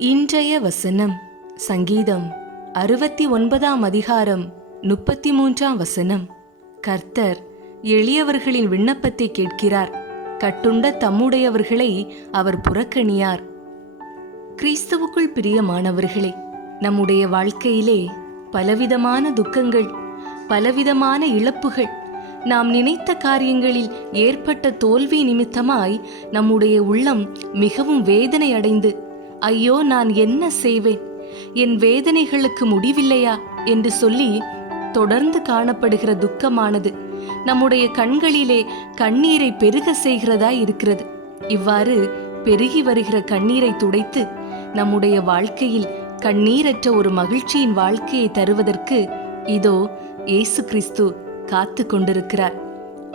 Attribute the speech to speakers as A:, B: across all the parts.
A: இன்றைய வசனம் சங்கீதம் அறுபத்தி ஒன்பதாம் அதிகாரம் முப்பத்தி மூன்றாம் வசனம். கர்த்தர் எளியவர்களின் விண்ணப்பத்தை கேட்கிறார். கட்டுண்ட தம்முடையவர்களை அவர் புறக்கணியார். கிறிஸ்துவுக்குள் பிரியமானவர்களே நம்முடைய வாழ்க்கையிலே பலவிதமான துக்கங்கள் பலவிதமான இழப்புகள் நாம் நினைத்த காரியங்களில் ஏற்பட்ட தோல்வி நிமித்தமாய் நம்முடைய உள்ளம் மிகவும் வேதனை அடைந்து ஐயோ நான் என்ன செய்வேன்? என் வேதனைகளுக்கு முடிவில்லையா? என்று சொல்லி தொடர்ந்து காணப்படுகிற துக்கமானது நம்முடைய கண்களிலே கண்ணீரை பெருக செய்கிறதா இருக்கிறது. இவ்வாறு பெருகி வருகிற கண்ணீரை துடைத்து நம்முடைய வாழ்க்கையில் கண்ணீரற்ற ஒரு மகிழ்ச்சியின் வாழ்க்கையை தருவதற்கு இதோ இயேசு கிறிஸ்து காத்து கொண்டிருக்கிறார்.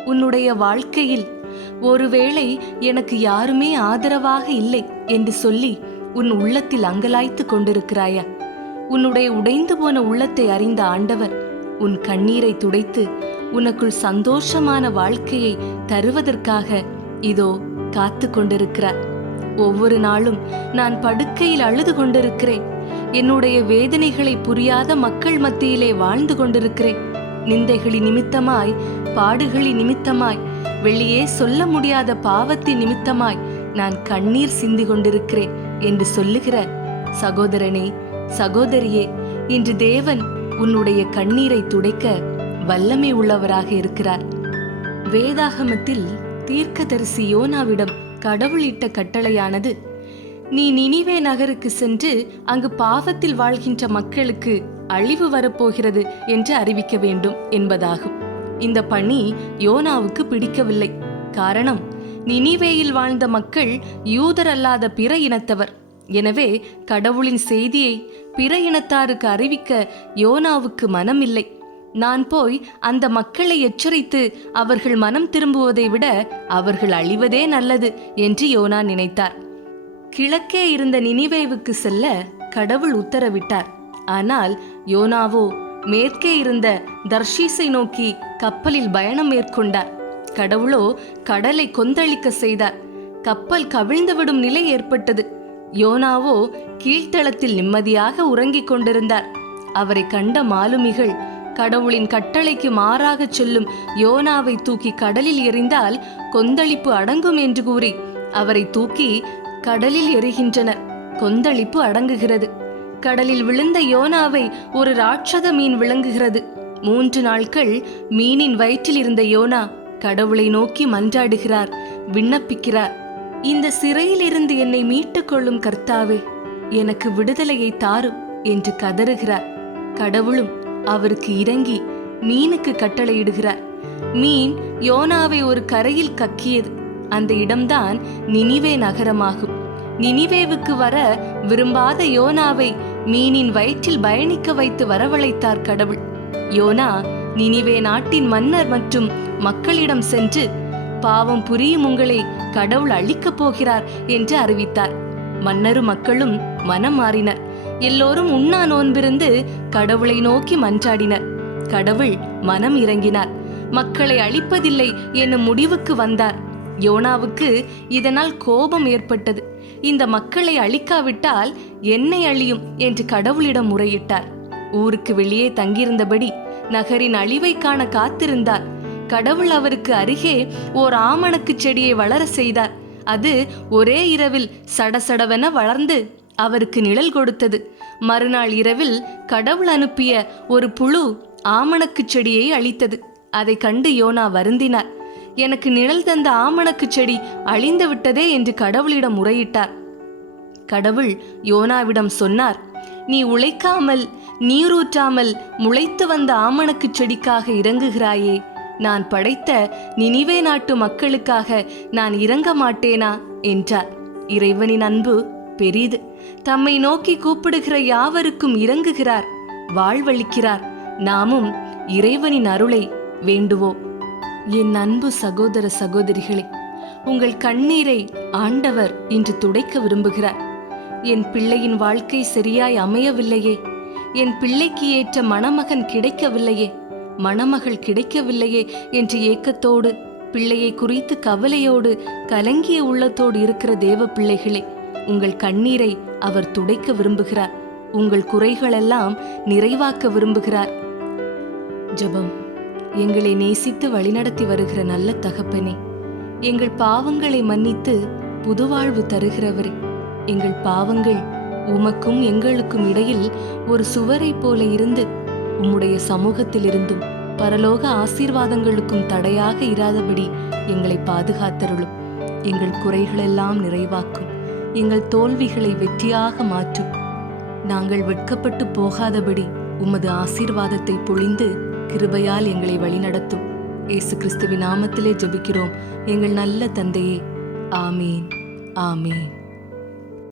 A: உன்னுடைய வாழ்க்கையில் ஒருவேளை எனக்கு யாருமே ஆதரவாக இல்லை என்று சொல்லி உன் உள்ளத்தில் அங்கலாய்த்து கொண்டிருக்கிறாயா? உன்னுடைய உடைந்து போன உள்ளத்தை அறிந்த ஆண்டவர் உன் கண்ணீரை துடைத்து உனக்குள் சந்தோஷமான வாழ்க்கையை தருவதற்காக இதோ காத்து கொண்டிருக்கிறார். ஒவ்வொரு நாளும் நான் படுக்கையில் அழுது கொண்டிருக்கிறேன். என்னுடைய வேதனைகளை புரியாத மக்கள் மத்தியிலே வாழ்ந்து கொண்டிருக்கிறேன். நிந்தைகளி நிமித்தமாய் பாடுகளின் நிமித்தமாய் வெளியே சொல்ல முடியாத பாவத்தின் நிமித்தமாய் நான் கண்ணீர் சிந்தி கொண்டிருக்கிறேன். என்று சொல்லுகிற சகோதரனே சகோதரியே இன்று தேவன் உன்னுடைய கண்ணீரை துடைக்க வல்லமை உள்ளவராக இருக்கிறார். வேதாகமத்தில் தீர்க்கதரிசி யோனாவிடம் கடவுளிட்ட கட்டளையானது நீ நினிவே நகருக்கு சென்று அங்கு பாவத்தில் வாழ்கின்ற மக்களுக்கு அழிவு வரப்போகிறது என்று அறிவிக்க வேண்டும் என்பதாகும். இந்த பணி யோனாவுக்கு பிடிக்கவில்லை. காரணம் நினிவேயில் வாழ்ந்த மக்கள் யூதர் அல்லாத பிற இனத்தவர். எனவே கடவுளின் செய்தியை பிற இனத்தாருக்கு அறிவிக்க யோனாவுக்கு மனமில்லை. நான் போய் அந்த மக்களை எச்சரித்து அவர்கள் மனம் திரும்புவதை விட அவர்கள் அழிவதே நல்லது என்று யோனா நினைத்தார். கிழக்கே இருந்த நினிவேவுக்கு செல்ல கடவுள் உத்தரவிட்டார். ஆனால் யோனாவோ மேற்கே இருந்த தர்ஷீஸை நோக்கி கப்பலில் பயணம் மேற்கொண்டார். கடவுளோ கடலை கொந்தளிக்க செய்தார். கப்பல் கவிழ்ந்துவிடும் நிலை ஏற்பட்டது. யோனாவோ கீழ்த்தளத்தில் நிம்மதியாக உறங்கிக் கொண்டிருந்தார். அவரை கண்ட மாலுமிகள் கடவுளின் கட்டளைக்கு மாறாகச் சொல்லும் யோனாவை தூக்கி கடலில் எறிந்தால் கொந்தளிப்பு அடங்கும் என்று கூறி அவரை தூக்கி கடலில் எறிகின்றனர். கொந்தளிப்பு அடங்குகிறது. கடலில் விழுந்த யோனாவை ஒரு ராட்சத மீன் விளங்குகிறது. மூன்று நாட்கள் மீனின் வயிற்றில் இருந்த யோனா கடவுளை நோக்கி மன்றாடுகிறார் விண்ணப்பிக்கிறார். இந்த சிறையிலிருந்து என்னை மீட்டுக் கொள்ளும் கர்த்தாவே எனக்கு விடுதலையை தாரும் என்று கதறுகிறார். கடவுளும் அவருக்கு இறங்கி மீனுக்கு கட்டளையிடுகிறார். மீன் யோனாவை ஒரு கரையில் கக்கியது. அந்த இடம்தான் நினிவே நகரமாகும். நினிவேவுக்கு வர விரும்பாத யோனாவை மீனின் வயிற்றில் பயணிக்க வைத்து வரவழைத்தார் கடவுள். யோனா நினிவே நாட்டின் மன்னர் மற்றும் மக்களிடம் சென்று பாவம் புரியும் உங்களை கடவுள் அழிக்கப் போகிறார் என்று அறிவித்தார். மன்னரும் மக்களும் மனம் மாறினர். எல்லோரும் உண்ணா நோன்பிருந்து கடவுளை நோக்கி மன்றாடினர். கடவுள் மனம் இறங்கினார். மக்களை அழிப்பதில்லை என்னும் முடிவுக்கு வந்தார். யோனாவுக்கு இதனால் கோபம் ஏற்பட்டது. இந்த மக்களை அழிக்காவிட்டால் என்னை அழியும் என்று கடவுளிடம் முறையிட்டார். ஊருக்கு வெளியே தங்கியிருந்தபடி நகரின் அழிவை காண காத்திருந்தார். கடவுள் அவருக்கு அருகே ஓர் ஆமணக்கு செடியை வளர செய்தார். அது ஒரே இரவில் சடசடவென வளர்ந்து அவருக்கு நிழல் கொடுத்தது. மறுநாள் இரவில் கடவுள் அனுப்பிய ஒரு புழு ஆமணக்கு செடியை அழித்தது. அதை கண்டு யோனா வருந்தினார். எனக்கு நிழல் தந்த ஆமணக்கு செடி அழிந்து விட்டதே என்று கடவுளிடம் முறையிட்டார். கடவுள் யோனாவிடம் சொன்னார் நீ உழைக்காமல் நீரூற்றாமல் முளைத்து வந்த ஆமணக்கு செடிக்காக இறங்குகிறாயே. நான் படைத்த நினிவே நாட்டு மக்களுக்காக நான் இறங்க மாட்டேனா? என்றார். இறைவனின் அன்பு பெரிது. தம்மை நோக்கி கூப்பிடுகிற யாவருக்கும் இறங்குகிறார் வாழ்வளிக்கிறார். நாமும் இறைவனின் அருளை வேண்டுவோம். என் அன்பு சகோதர சகோதரிகளே உங்கள் கண்ணீரை ஆண்டவர் இன்று துடைக்க விரும்புகிறார். என் பிள்ளையின் வாழ்க்கை சரியாய் அமையவில்லையே. என் பிள்ளைக்கு ஏற்ற மணமகன் கிடைக்கவில்லையே. மணமகள் கிடைக்கவில்லையே என்று ஏக்கத்தோடு பிள்ளையை குறித்து கவலையோடு கலங்கிய உள்ளத்தோடு இருக்கிற தேவ பிள்ளைகளே உங்கள் கண்ணீரை அவர் துடைக்க விரும்புகிறார். உங்கள் குறைகளெல்லாம் நிறைவாக்க விரும்புகிறார். ஜெபம். எங்களை நேசித்து வழிநடத்தி வருகிற நல்ல தகப்பனே எங்கள் பாவங்களை மன்னித்து புதுவாழ்வு தருகிறவரே. எங்கள் பாவங்கள் உமக்கும் எங்களுக்கும் இடையில் ஒரு சுவரைப் போல இருந்து உம்முடைய சமூகத்திலிருந்தும் பரலோக ஆசீர்வாதங்களுக்கும் தடையாக இராதபடி எங்களை பாதுகாத்தருளும். எங்கள் குறைகளெல்லாம் நிறைவாக்கும். எங்கள் தோல்விகளை வெற்றியாக மாற்றும். நாங்கள் வெட்கப்பட்டு போகாதபடி உமது ஆசீர்வாதத்தை பொழிந்து கிருபையால் எங்களை வழிநடத்தும். இயேசு கிறிஸ்துவின் நாமத்திலே ஜபிக்கிறோம். எங்கள் நல்ல தந்தையே ஆமீன். ஆமீன்.